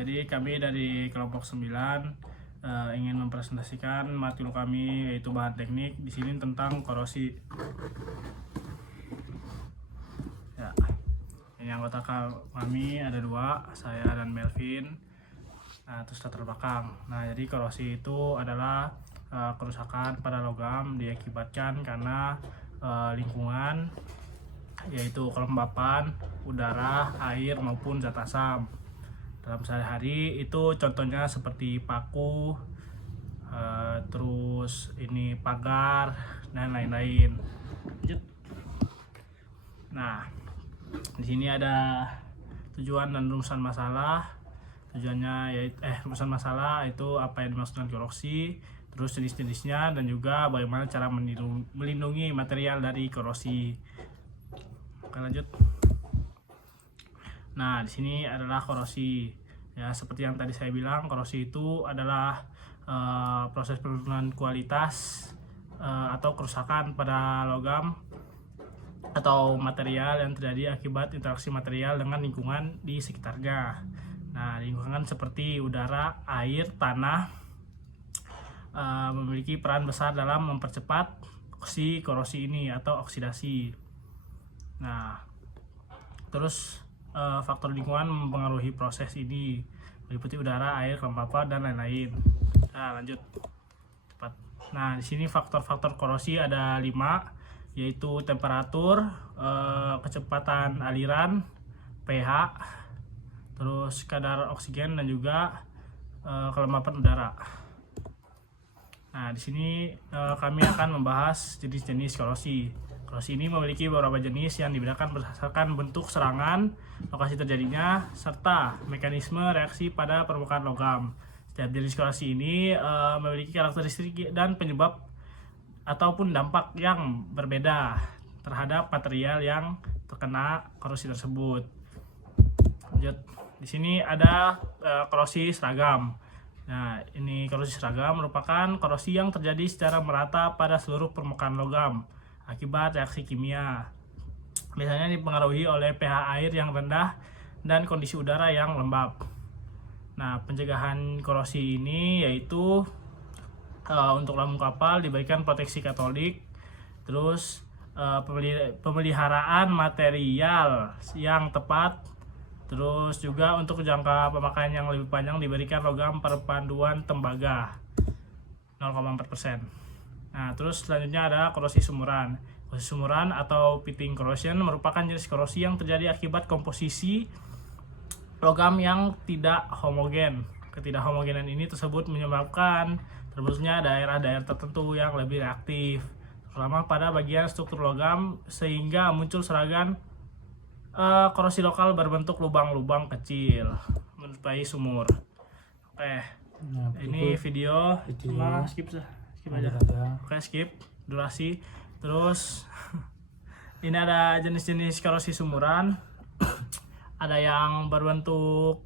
Jadi kami dari kelompok 9 ingin mempresentasikan matkul kami, yaitu bahan teknik di sini tentang korosi. Ya, ini anggota kami ada 2, saya dan Melvin. Nah, terus latar belakang. Nah, jadi korosi itu adalah kerusakan pada logam diakibatkan karena lingkungan, yaitu kelembapan udara, air maupun zat asam. Dalam sehari-hari itu contohnya seperti paku, terus ini pagar dan lain-lain. Nah, di sini ada tujuan dan rumusan masalah. Tujuannya yaitu rumusan masalah itu apa yang dimaksud dengan korosi, terus jenis-jenisnya, dan juga bagaimana cara melindungi material dari korosi. Oke, lanjut. Nah, di sini adalah korosi. Ya, seperti yang tadi saya bilang, korosi itu adalah proses penurunan kualitas atau kerusakan pada logam atau material yang terjadi akibat interaksi material dengan lingkungan di sekitarnya. Nah, lingkungan seperti udara, air, tanah memiliki peran besar dalam mempercepat korosi ini atau oksidasi. Nah, terus faktor lingkungan mempengaruhi proses ini, meliputi udara, air, kelembapan, dan lain-lain. Nah, lanjut. Cepat. Nah, di sini faktor-faktor korosi ada 5, yaitu temperatur, kecepatan aliran, pH, terus kadar oksigen, dan juga kelembapan udara. Nah, di sini kami akan membahas jenis-jenis korosi. Korosi ini memiliki beberapa jenis yang dibedakan berdasarkan bentuk serangan, lokasi terjadinya, serta mekanisme reaksi pada permukaan logam. Setiap jenis korosi ini memiliki karakteristik dan penyebab ataupun dampak yang berbeda terhadap material yang terkena korosi tersebut. Lanjut. Di sini ada korosi seragam. Nah, ini korosi seragam merupakan korosi yang terjadi secara merata pada seluruh permukaan logam akibat reaksi kimia. Biasanya dipengaruhi oleh pH air yang rendah dan kondisi udara yang lembab. Nah, pencegahan korosi ini yaitu untuk lambung kapal diberikan proteksi katolik, terus pemeliharaan material yang tepat, terus juga untuk jangka pemakaian yang lebih panjang diberikan logam perpaduan tembaga 0,4%. Nah, terus selanjutnya ada korosi sumuran. Korosi sumuran atau pitting corrosion merupakan jenis korosi yang terjadi akibat komposisi logam yang tidak homogen. Ketidakhomogenan ini tersebut menyebabkan terbentuknya daerah-daerah tertentu yang lebih reaktif, terutama pada bagian struktur logam, sehingga muncul serangga korosi lokal berbentuk lubang-lubang kecil menyerupai sumur. Oke, nah, ini video. Nah, skip aja. Oke, skip durasi. Terus ini ada jenis-jenis korosi sumuran. Ada yang berbentuk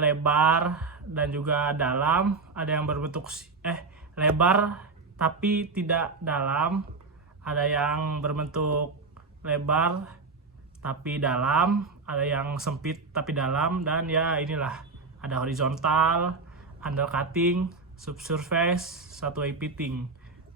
lebar dan juga dalam. Ada yang berbentuk lebar tapi tidak dalam. Ada yang berbentuk lebar tapi dalam. Ada yang sempit tapi dalam. Dan ya inilah, ada horizontal, undercutting, subsurface, satu-way pitting.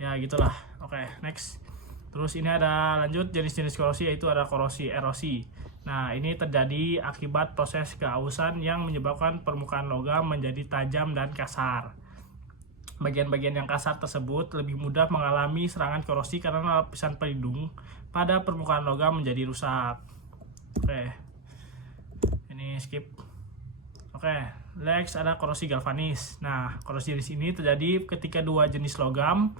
Ya gitulah. Oke, next. Terus ini ada lanjut jenis-jenis korosi, yaitu ada korosi erosi. Nah, ini terjadi akibat proses keausan yang menyebabkan permukaan logam menjadi tajam dan kasar. Bagian-bagian yang kasar tersebut lebih mudah mengalami serangan korosi karena lapisan pelindung pada permukaan logam menjadi rusak. Oke, ini skip. Oke, next ada korosi galvanis. Nah, korosi di sini terjadi ketika dua jenis logam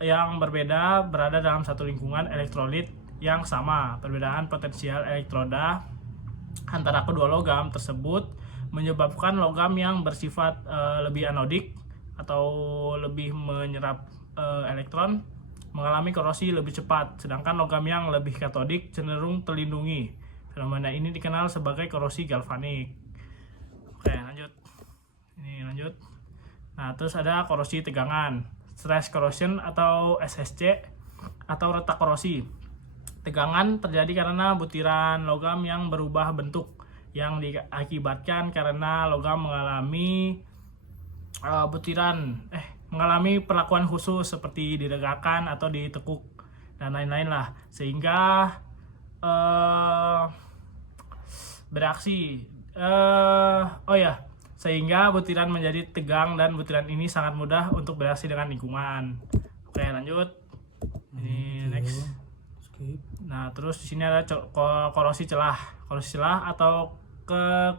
yang berbeda berada dalam satu lingkungan elektrolit yang sama. Perbedaan potensial elektroda antara kedua logam tersebut menyebabkan logam yang bersifat lebih anodik atau lebih menyerap elektron mengalami korosi lebih cepat, sedangkan logam yang lebih katodik cenderung terlindungi. Fenomena ini dikenal sebagai korosi galvanik. Oke, lanjut. Ini lanjut. Nah, terus ada korosi tegangan, stress corrosion atau SSC, atau retak korosi. Tegangan terjadi karena butiran logam yang berubah bentuk. yang diakibatkan karena logam mengalami mengalami perlakuan khusus seperti diregakkan atau ditekuk dan lain-lain lah, sehingga bereaksi sehingga butiran menjadi tegang dan butiran ini sangat mudah untuk bereaksi dengan lingkungan. Oke, lanjut. Ini next. Nah, terus di sini ada korosi celah. Korosi celah atau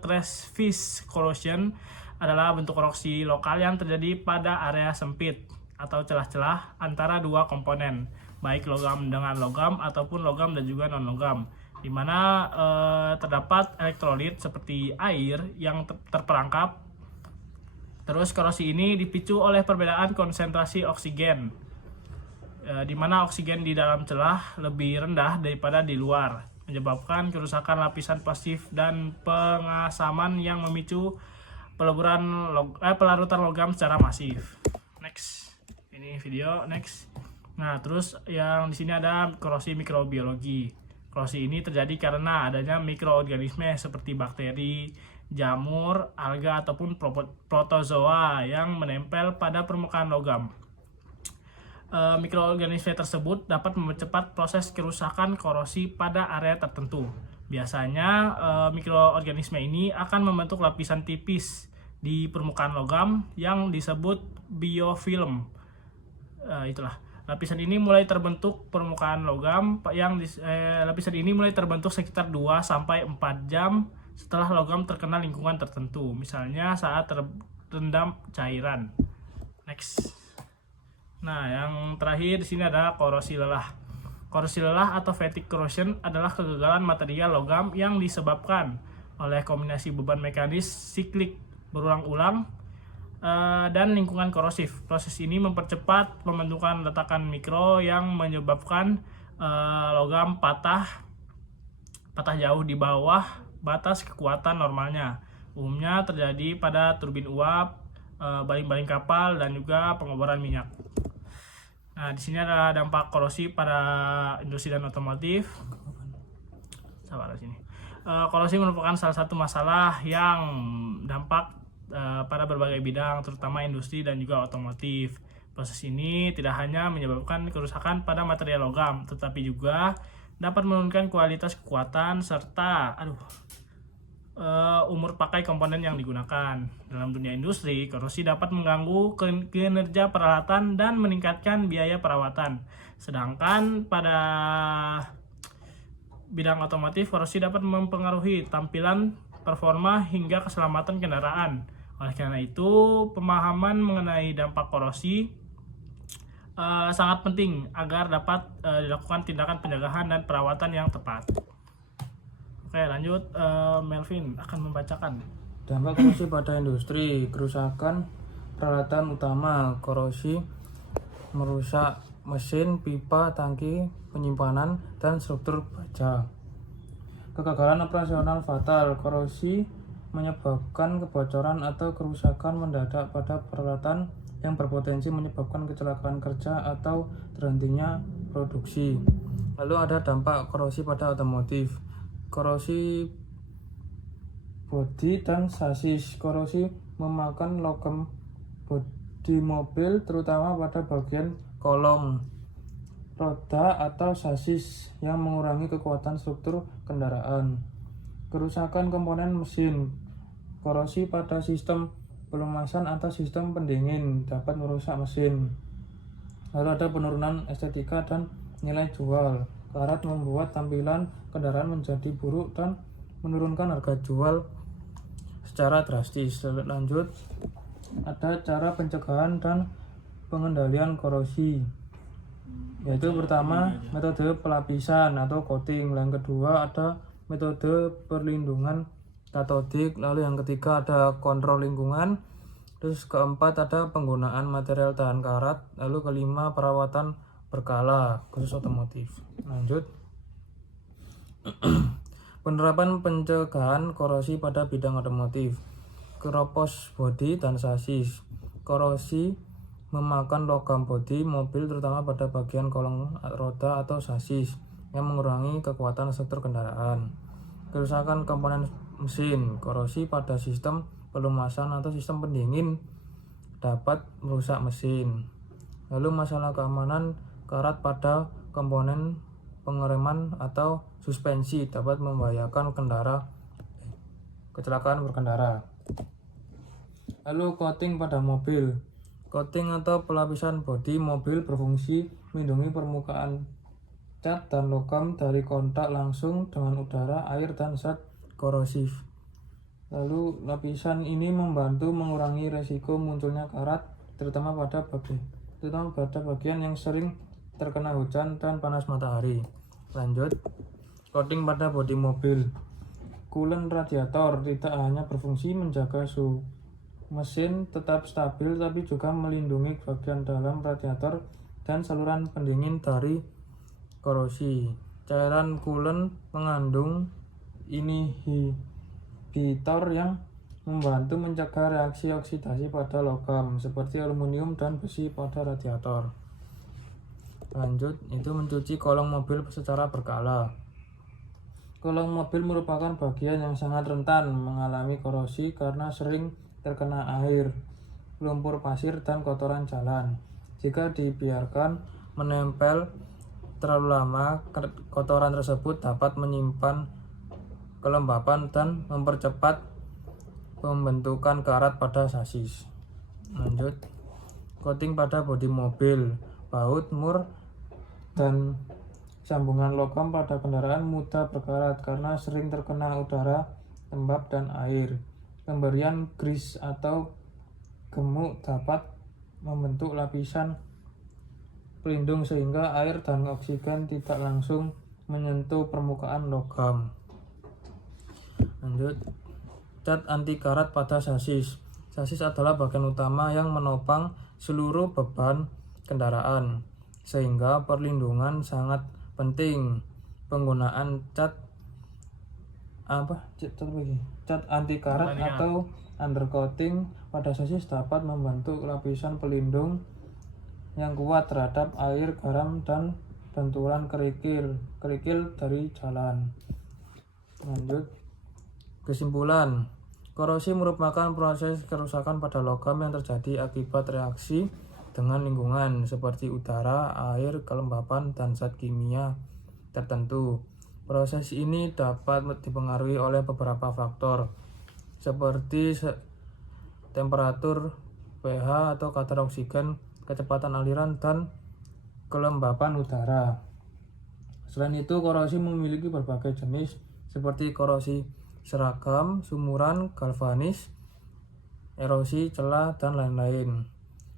crash fish corrosion adalah bentuk korosi lokal yang terjadi pada area sempit atau celah-celah antara dua komponen, baik logam dengan logam ataupun logam dan juga non-logam, di mana terdapat elektrolit seperti air yang terperangkap. Terus korosi ini dipicu oleh perbedaan konsentrasi oksigen, di mana oksigen di dalam celah lebih rendah daripada di luar, menyebabkan kerusakan lapisan pasif dan pengasaman yang memicu pelarutan logam secara masif. Next, ini video next. Nah, terus yang di sini ada korosi mikrobiologi. Korosi ini terjadi karena adanya mikroorganisme seperti bakteri, jamur, alga ataupun protozoa yang menempel pada permukaan logam. Mikroorganisme tersebut dapat mempercepat proses kerusakan korosi pada area tertentu. Biasanya mikroorganisme ini akan membentuk lapisan tipis di permukaan logam yang disebut biofilm. Itulah. Lapisan ini mulai terbentuk permukaan logam lapisan ini mulai terbentuk sekitar 2-4 jam setelah logam terkena lingkungan tertentu, misalnya saat terendam cairan. Next. Nah, yang terakhir di sini ada korosi lelah. Korosi lelah atau fatigue corrosion adalah kegagalan material logam yang disebabkan oleh kombinasi beban mekanis siklik berulang-ulang dan lingkungan korosif. Proses ini mempercepat pembentukan letakan mikro yang menyebabkan logam patah jauh di bawah batas kekuatan normalnya. Umumnya terjadi pada turbin uap, baling-baling kapal, dan juga pengoboran minyak. Nah, di sini ada dampak korosi pada industri dan otomotif. Sabar di sini. Korosi merupakan salah satu masalah yang dampak pada berbagai bidang, terutama industri dan juga otomotif. Proses ini tidak hanya menyebabkan kerusakan pada material logam, tetapi juga dapat menurunkan kualitas kekuatan serta umur pakai komponen yang digunakan. Dalam dunia industri, korosi dapat mengganggu kinerja peralatan dan meningkatkan biaya perawatan. Sedangkan pada bidang otomotif, korosi dapat mempengaruhi tampilan, performa, hingga keselamatan kendaraan. Oleh karena itu, pemahaman mengenai dampak korosi sangat penting agar dapat dilakukan tindakan pencegahan dan perawatan yang tepat. Oke, lanjut. Melvin akan membacakan. Dampak korosi pada industri. Kerusakan peralatan utama. Korosi merusak mesin, pipa, tangki penyimpanan, dan struktur baja. Kegagalan operasional fatal. Korosi menyebabkan kebocoran atau kerusakan mendadak pada peralatan yang berpotensi menyebabkan kecelakaan kerja atau terhentinya produksi. Lalu ada dampak korosi pada otomotif. Korosi bodi dan sasis. Korosi memakan logam bodi mobil, terutama pada bagian kolong, roda atau sasis, yang mengurangi kekuatan struktur kendaraan. Kerusakan komponen mesin. Korosi pada sistem pelumasan atau sistem pendingin dapat merusak mesin. Lalu ada penurunan estetika dan nilai jual. Karat membuat tampilan kendaraan menjadi buruk dan menurunkan harga jual secara drastis. Lanjut, ada cara pencegahan dan pengendalian korosi, yaitu pertama metode pelapisan atau coating, yang kedua ada metode perlindungan katodik, lalu yang ketiga ada kontrol lingkungan, terus keempat ada penggunaan material tahan karat, lalu kelima perawatan berkala khusus otomotif. Lanjut. Penerapan pencegahan korosi pada bidang otomotif. Keropos bodi dan sasis. Korosi memakan logam bodi mobil, terutama pada bagian kolong roda atau sasis, yang mengurangi kekuatan struktur kendaraan. Kerusakan komponen mesin. Korosi pada sistem pelumasan atau sistem pendingin dapat merusak mesin. Lalu masalah keamanan karat pada komponen pengereman atau suspensi dapat membahayakan kecelakaan berkendara. Lalu coating pada mobil. Coating atau pelapisan bodi mobil berfungsi melindungi permukaan cat dan logam dari kontak langsung dengan udara, air, dan zat korosif. Lalu lapisan ini membantu mengurangi resiko munculnya karat, terutama pada bagian yang sering terkena hujan dan panas matahari. Lanjut, coating pada bodi mobil. Coolant radiator tidak hanya berfungsi menjaga suhu mesin tetap stabil, tapi juga melindungi bagian dalam radiator dan saluran pendingin dari korosi. Cairan coolant mengandung inhibitor yang membantu mencegah reaksi oksidasi pada logam seperti aluminium dan besi pada radiator. Lanjut, itu mencuci kolong mobil secara berkala. Kolong mobil merupakan bagian yang sangat rentan mengalami korosi karena sering terkena air, lumpur pasir, dan kotoran jalan. Jika dibiarkan menempel terlalu lama, kotoran tersebut dapat menyimpan kelembapan dan mempercepat pembentukan karat pada sasis. Lanjut, coating pada bodi mobil, baut, mur, dan sambungan logam pada kendaraan mudah berkarat karena sering terkena udara, lembab, dan air. Pemberian grease atau gemuk dapat membentuk lapisan pelindung sehingga air dan oksigen tidak langsung menyentuh permukaan logam. Lanjut, cat anti karat pada sasis. Sasis adalah bagian utama yang menopang seluruh beban kendaraan, sehingga perlindungan sangat penting. Penggunaan cat anti karat atau undercoating pada sasis dapat membentuk lapisan pelindung yang kuat terhadap air, garam, dan benturan kerikil dari jalan. Lanjut, kesimpulan, korosi merupakan proses kerusakan pada logam yang terjadi akibat reaksi dengan lingkungan seperti udara, air, kelembapan, dan zat kimia tertentu. Proses ini dapat dipengaruhi oleh beberapa faktor seperti temperatur, pH atau kadar oksigen, kecepatan aliran, dan kelembapan udara. Selain itu, korosi memiliki berbagai jenis seperti korosi seragam, sumuran, galvanis, erosi, celah, dan lain-lain.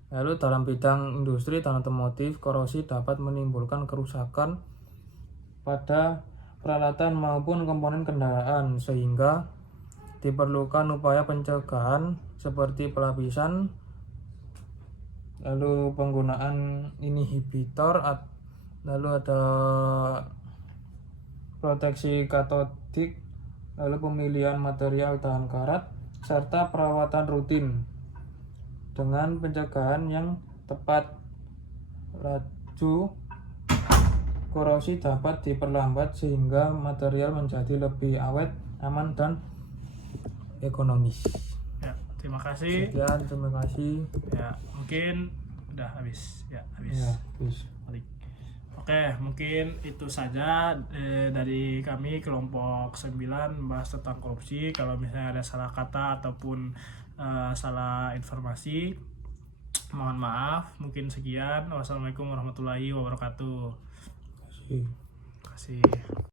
Lalu dalam bidang industri dan otomotif, korosi dapat menimbulkan kerusakan pada peralatan maupun komponen kendaraan, sehingga diperlukan upaya pencegahan seperti pelapisan, lalu penggunaan inhibitor, lalu ada proteksi katodik, lalu pemilihan material tahan karat, serta perawatan rutin. Dengan pencegahan yang tepat, laju korosi dapat diperlambat sehingga material menjadi lebih awet, aman, dan ekonomis. Ya, terima kasih. Sekian, terima kasih. Ya, mungkin udah habis. Ya, habis. Ya, habis. Balik. Oke, mungkin itu saja dari kami kelompok 9 membahas tentang korupsi. Kalau misalnya ada salah kata ataupun salah informasi, mohon maaf. Mungkin sekian. Wassalamualaikum warahmatullahi wabarakatuh. Terima kasih. Terima kasih.